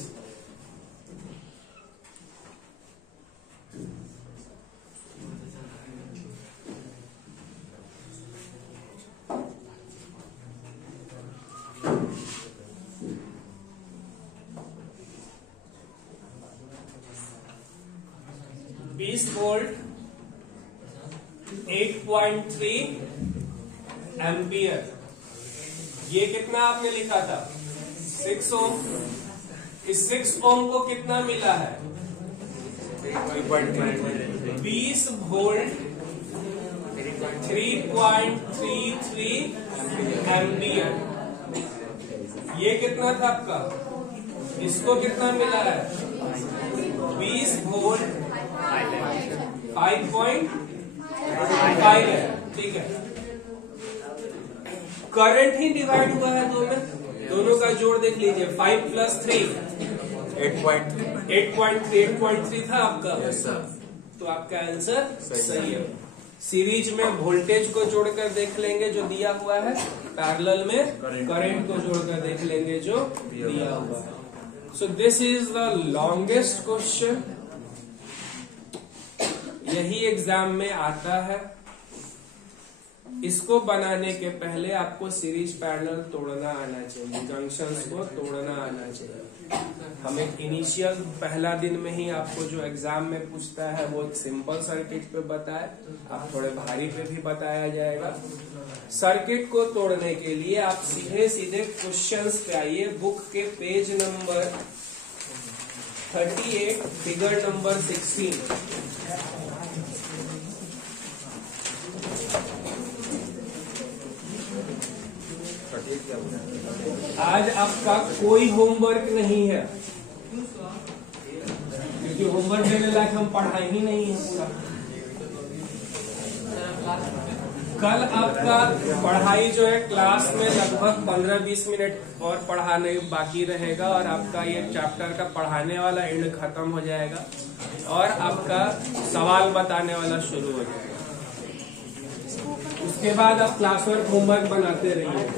Volt 8.3 ampere. ये कितना आपने लिखा था? 6 ओम. इस 6 ओम को कितना मिला है? 20 वोल्ट 3.33 एम्पियर. ये कितना था आपका? इसको कितना मिला है? 20 वोल्ट 5.5 है. ठीक है. करंट ही डिवाइड हुआ है दो में, दोनों का जोड़ देख लीजिए. 5 + 3 8.3 था आपका. Yes sir. तो आपका आंसर सही है. सीरीज में वोल्टेज को जोड़कर देख लेंगे जो दिया हुआ है, पैरेलल में करंट को जोड़कर देख लेंगे जो दिया हुआ है. सो this is the longest question. यही एग्जाम में आता है. इसको बनाने के पहले आपको सीरीज पैरेलल तोड़ना आना चाहिए, जंक्शंस को तोड़ना आना चाहिए. हम एक इनिशियल पहला दिन में ही आपको जो एग्जाम में पूछता है वो एक सिंपल सर्किट पे बताए, आप थोड़े भारी पे भी बताया जाएगा. सर्किट को तोड़ने के लिए आप सीधे सीधे क्वेश्चंस पे आइए. बुक के पेज नंबर 38 फिगर नंबर 16. आज आपका कोई होमवर्क नहीं है, क्योंकि होमवर्क देने लायक हम पढ़ाई ही नहीं है पूरा. कल आपका पढ़ाई जो है क्लास में लगभग 15-20 मिनट और पढ़ाने बाकी रहेगा, और आपका ये चैप्टर का पढ़ाने वाला एंड खत्म हो जाएगा और आपका सवाल बताने वाला शुरू हो जाएगा. उसके बाद आप क्लास वर्क होमवर्क बनाते रहिए.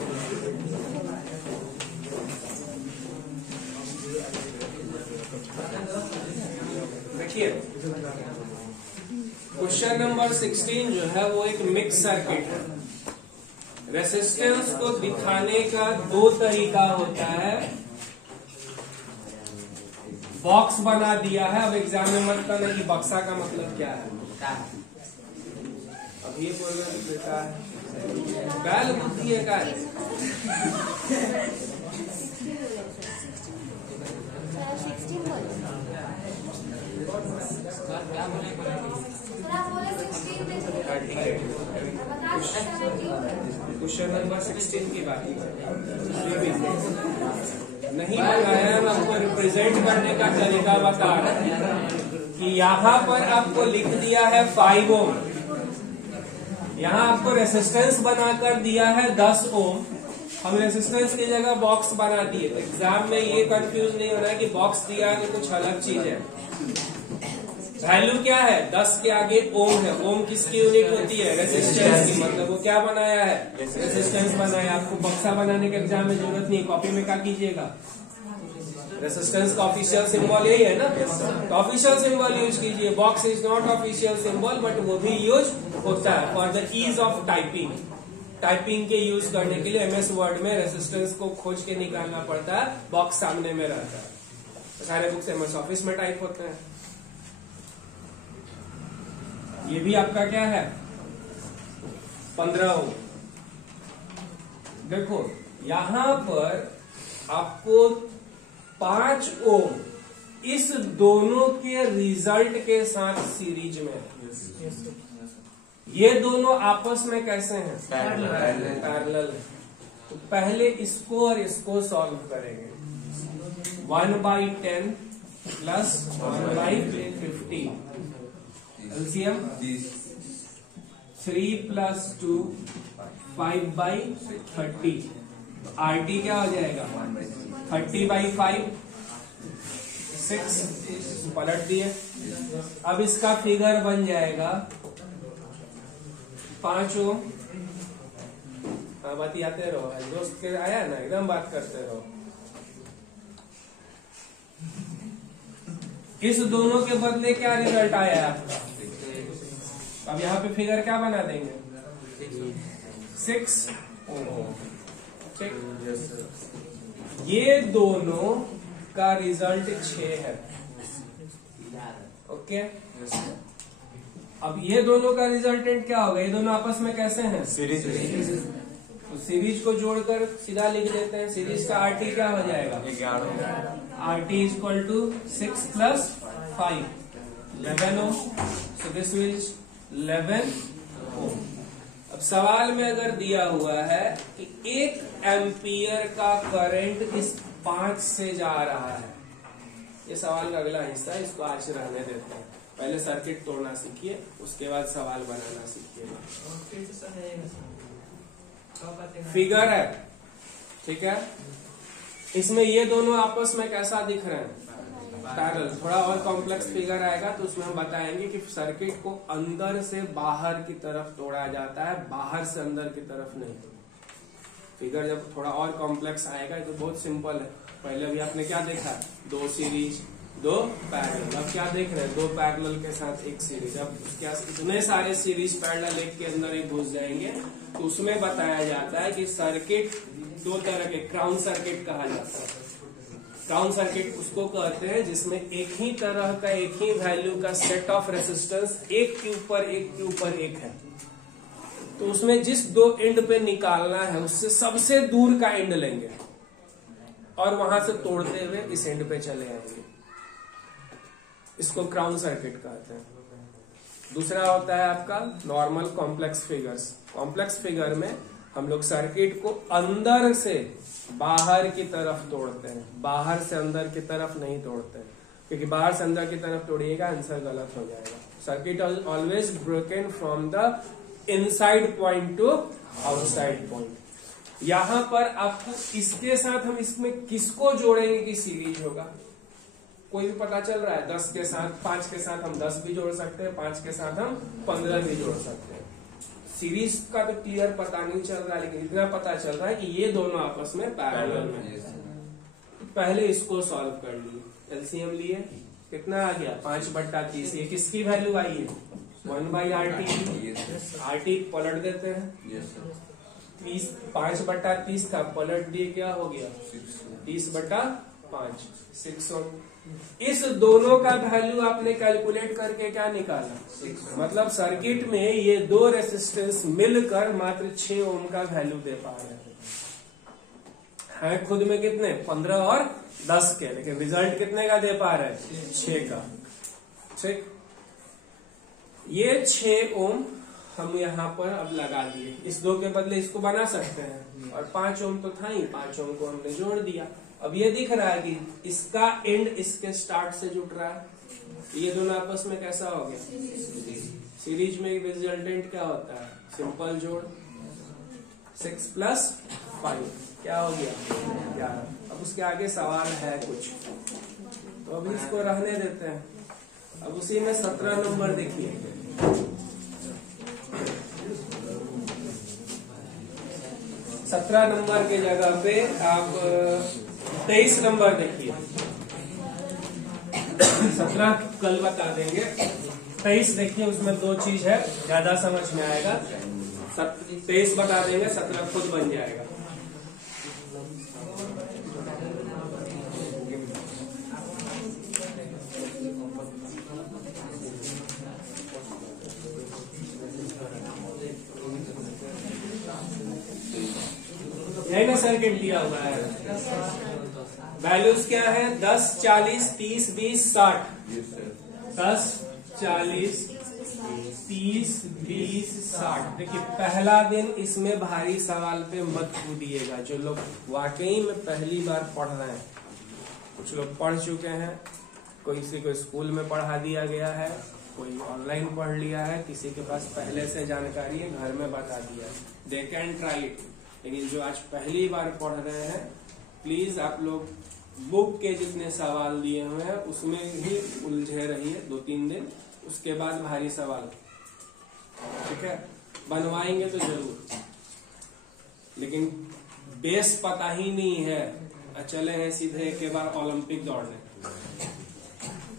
देखिए, क्वेश्चन नंबर 16 जो है वो एक मिक्स सर्किट है. रेसिस्टेंस को दिखाने का दो तरीका होता है. बॉक्स बना दिया है. अब एग्जाम में मत करना कि बक्सा का मतलब क्या है. अब ये बोलना बेटा बैल बुद्धि है का है. क्वेश्चन नंबर 16 की बात नहीं बनाया. मैं आपको रिप्रेजेंट करने का तरीका बता रहा हूं कि यहाँ पर आपको लिख दिया है 5 ओम. यहाँ आपको रेसिस्टेंस बनाकर दिया है 10 ओम. हम रेसिस्टेंस की जगह बॉक्स बना दिए. तो एग्जाम में ये कंफ्यूज नहीं होना है कि बॉक्स दिया है तो कुछ अलग चीज है. वैल्यू क्या है? 10 के आगे ओम है. ओम किसकी यूनिट होती है? रेसिस्टेंस की. मतलब वो क्या बनाया है? रेसिस्टेंस बनाया. आपको बक्सा बनाने के एग्जाम में जरूरत नहीं. कॉपी में क्या कीजिएगा? रेसिस्टेंस का ऑफिशियल सिंबल यही है ना, तो ऑफिशियल सिंबल यूज कीजिए. Box is not official symbol, but वो भी यूज होता है for the ease of typing. Typing के यूज करने के लिए MS वर्ड में रेसिस्टेंस को खोज के निकालना पड़ता है. बॉक्स सामने में रहता है. सारे बुक्स MS ऑफिस में टाइप होते हैं. ये भी आपका क्या है? 15 ओम. देखो यहां पर आपको 5 ओम इस दोनों के रिजल्ट के साथ सीरीज में है. ये दोनों आपस में कैसे हैं? पैरेलल है. तो पहले इसको और इसको सॉल्व करेंगे. 1/10 प्लस 1/50 LCM 3 + 2 5/30. RT क्या हो जाएगा? 30/5 6 पलट दिए। अब इसका फिगर बन जाएगा 5 ओम। बतियाते रहो, दोस्त के आया ना, एकदम बात करते रहो। इस दोनों के बदले क्या रिजल्ट आया आपका? अब यहाँ पे फिगर क्या बना देंगे? 6 ओम। ठीक, ये दोनों का रिजल्ट 6 है। ओके, अब ये दोनों का रिजल्टेंट क्या होगा? ये दोनों आपस में कैसे हैं? सीरीज। तो सीरीज को जोड़कर सीधा लिख देते हैं। सीरीज का RT क्या हो जाएगा? 11। RT is equal to 6 + 5 11 ohm. So this is 11 ohm. अब सवाल में अगर दिया हुआ है कि 1 एम्पियर का करंट इस 5 से जा रहा है, ये सवाल का अगला हिस्सा है, इसको आज रहने देते हैं। पहले सर्किट तोड़ना सीखिए, उसके बाद सवाल बनाना सीखिएगा। फिगर है, ठीक है। इसमें ये दोनों आपस में कैसा दिख रहे हैं? पैरेलल। थोड़ा और कॉम्प्लेक्स फिगर आएगा तो उसमें हम बताएंगे कि सर्किट को अंदर से बाहर की तरफ तोड़ा जाता है, बाहर से अंदर की तरफ नहीं। फिगर जब थोड़ा और कॉम्प्लेक्स आएगा तो बहुत सिंपल है। पहले अभी आपने क्या देखा? 2 सीरीज 2 पैरेलल। अब क्या देख रहे हैं? 2 पैरेलल के साथ 1 सीरीज। अब क्या इतने सारे सीरीज पैरेलल एक के अंदर एक घुस जाएंगे तो उसमें बताया जाता है कि सर्किट 2 तरह के क्राउन सर्किट कहा जाता है। क्राउन सर्किट उसको कहते हैं जिसमें एक ही तरह का, एक ही वैल्यू का सेट ऑफ रेसिस्टेंस एक के ऊपर एक है। तो उसमें जिस 2 एंड पे निकालना है उससे सबसे दूर का एंड लेंगे और वहां से तोड़ते हुए इस एंड पे चले आएंगे। इसको क्राउन सर्किट कहते हैं। दूसरा होता है आपका normal complex figures. Complex figure में हम लोग सर्किट को अंदर से बाहर की तरफ तोड़ते हैं, बाहर से अंदर की तरफ नहीं तोड़ते हैं, क्योंकि बाहर से अंदर की तरफ तोड़िएगा आंसर गलत हो जाएगा। Circuit always broken from the inside point two outside point. यहां पर आपको इसके साथ हम इसमें किसको जोड़ेंगे कि सीरीज होगा? कोई भी पता चल रहा है? 10 के साथ 5 के साथ हम 10 भी जोड़ सकते हैं, 5 के साथ हम 15 भी जोड़ सकते हैं। सीरीज का तो क्लियर पता नहीं चल रहा है, लेकिन इतना पता चल रहा है कि ये दोनों आपस में पैरेलल में है। पहले इसको सॉल्व कर लिए, एलसीएम लिए, कितना आ गया? 5/30। ये किसकी वैल्यू आई है? 1/RT। RT पलट देते हैं। 5/30 था, पलट दिए, क्या हो गया? 30/5 6 ओम। इस दोनों का वैल्यू आपने कैलकुलेट करके क्या निकाला? 6। मतलब सर्किट में ये 2 रेसिस्टेंस मिलकर मात्र 6 ओम का वैल्यू दे पा रहे हैं। खुद में कितने? 15 और 10 के, लेकिन रिजल्ट कितने का दे पा रहे हैं? 6 का। ठीक, ये 6 ओम हम यहाँ पर अब लगा दिए। इस 2 के बदले इसको बना सकते हैं, और 5 ओम तो था ही, 5 ओम को हमने जोड़ दिया। अब ये दिख रहा है कि इसका एंड इसके स्टार्ट से जुड़ रहा है, ये दोनों आपस में कैसा हो गया? सीरीज में रिजल्टेंट क्या होता है? सिंपल जोड़। 6 + 5 क्या हो गया? 11। अब उसके आगे सवाल है कुछ, तो अभी इसको रहने देते हैं। अब उसी में 17 नंबर देखिए। 17 नंबर के जगह पे आप 23 नंबर देखिए। 17 कल बता देंगे, 23 देखिए, उसमें 2 चीज है, ज्यादा समझ में आएगा। 23 बता देंगे, 17 खुद बन जाएगा। यही ना सर्किट दिया हुआ है। वैल्यूज क्या है? 10, 40, 30, 20, 60। 10, 40, 30, 20, 60। देखिए, पहला दिन इसमें भारी सवाल पे मत कूदिएगा। जो लोग वाकई में पहली बार पढ़ रहे हैं, कुछ लोग पढ़ चुके हैं, किसी को स्कूल में पढ़ा दिया गया है, कोई ऑनलाइन पढ़ लिया है, किसी के पास पहले से जानकारी है, घर में बता दिया है, दे कैन ट्राई इट। लेकिन जो आज पहली बार पढ़ रहे हैं, प्लीज आप लोग बुक के जितने सवाल दिए हुए हैं उसमें ही उलझे रहिए 2-3 दिन, उसके बाद भारी सवाल, ठीक है, बनवाएंगे तो जरूर। लेकिन बेस पता ही नहीं है, चले हैं सीधे एक के बार ओलंपिक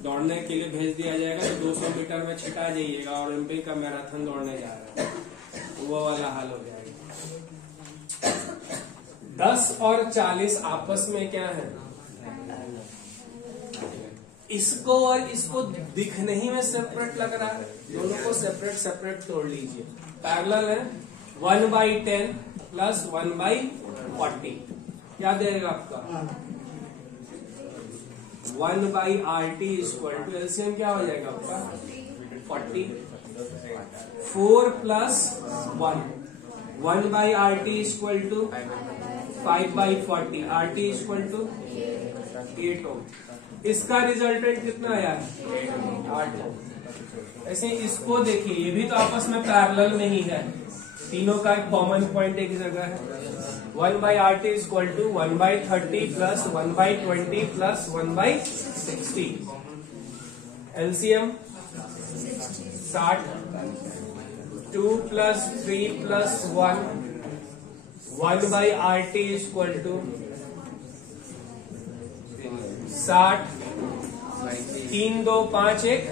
दौड़ने के लिए भेज दिया जाएगा तो 200 मीटर में छिटा जाइएगा, ओलंपिक का मैराथन दौड़ने जा रहा है, वो वाला हाल हो जाएगा। 10 और 40 आपस में क्या है, इसको और इसको दिखने ही में सेपरेट लग रहा है, दोनों को सेपरेट तोड़ लीजिए। पैरेलल है 1/10 प्लस 1/40 क्या देगा आपका 1/RT इक्वल टू एलसीएम क्या हो जाएगा आपका 40, 4 plus 1/RT equal to 5/40, RT equal to 8 ohm. इसका रिजल्टेंट कितना आया है 8 ओम। ऐसे इसको देखिए, ये भी तो आपस में पैरेलल में ही है, तीनों का एक कॉमन पॉइंट एक जगह है। 1/RT equal to 1/30 plus 1/20 plus 1/60, LCM 60, 2 plus 3 plus 1/RT equal to 60, 3 2 5 1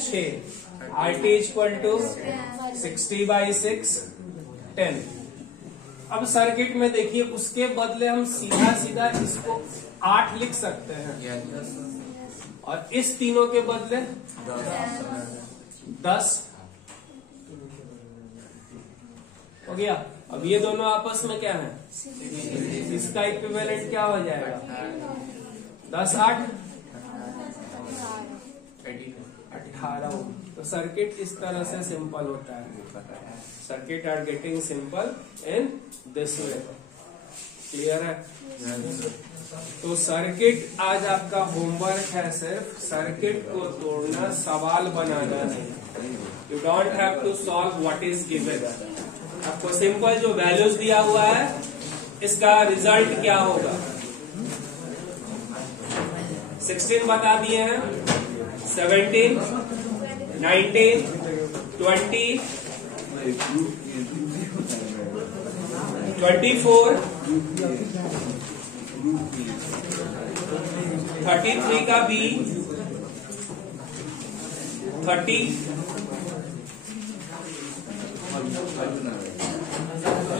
6, RT equal to 60/6 10। अब सर्किट में देखिए, उसके बदले हम सीधा इसको 8 लिख सकते हैं और इस तीनों के बदले 10 हो गया। अब ये दोनों आपस में क्या है, इसका इक्विवेलेंट क्या हो जाएगा 10 8 18 ओम। तो सर्किट इस तरह से सिंपल होता है। Circuit are getting simple in this way. Clear है? तो सर्किट आज आपका होमवर्क है, सिर्फ सर्किट को तोड़ना, सवाल बनाना नहीं। You don't have to solve what is given. आपको सिंपल जो वैल्यूज दिया हुआ है इसका रिजल्ट क्या होगा 16 बता दिए हैं, 17 19 20 24 33 का B 30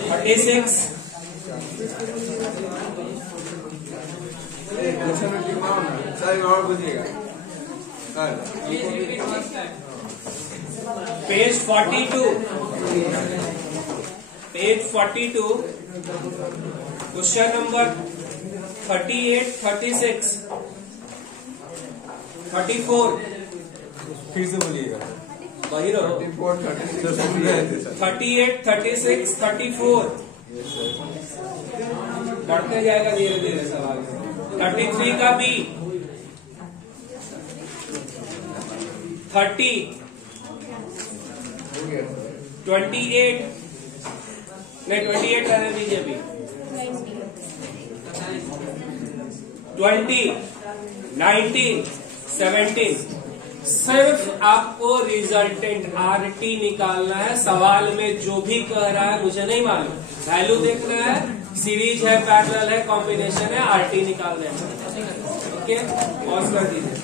36 सर और बुझिएगा पेज 42 क्वेश्चन नंबर 38 36 34 फिर से बोलिएगा वही रहो 38 36 34 बढ़ते जाएगा धीरे धीरे सवाल। 33 का B 30 28 नहीं 28 रहने दीजिए अभी 20 19 17। सिर्फ आपको रिजल्टेंट RT निकालना है। सवाल में जो भी कह रहा है मुझे नहीं मालूम, वैल्यू देखना है, सीरीज है, पैरेलल है, कॉम्बिनेशन है, RT निकालना है। ओके, पॉज कर दीजिए।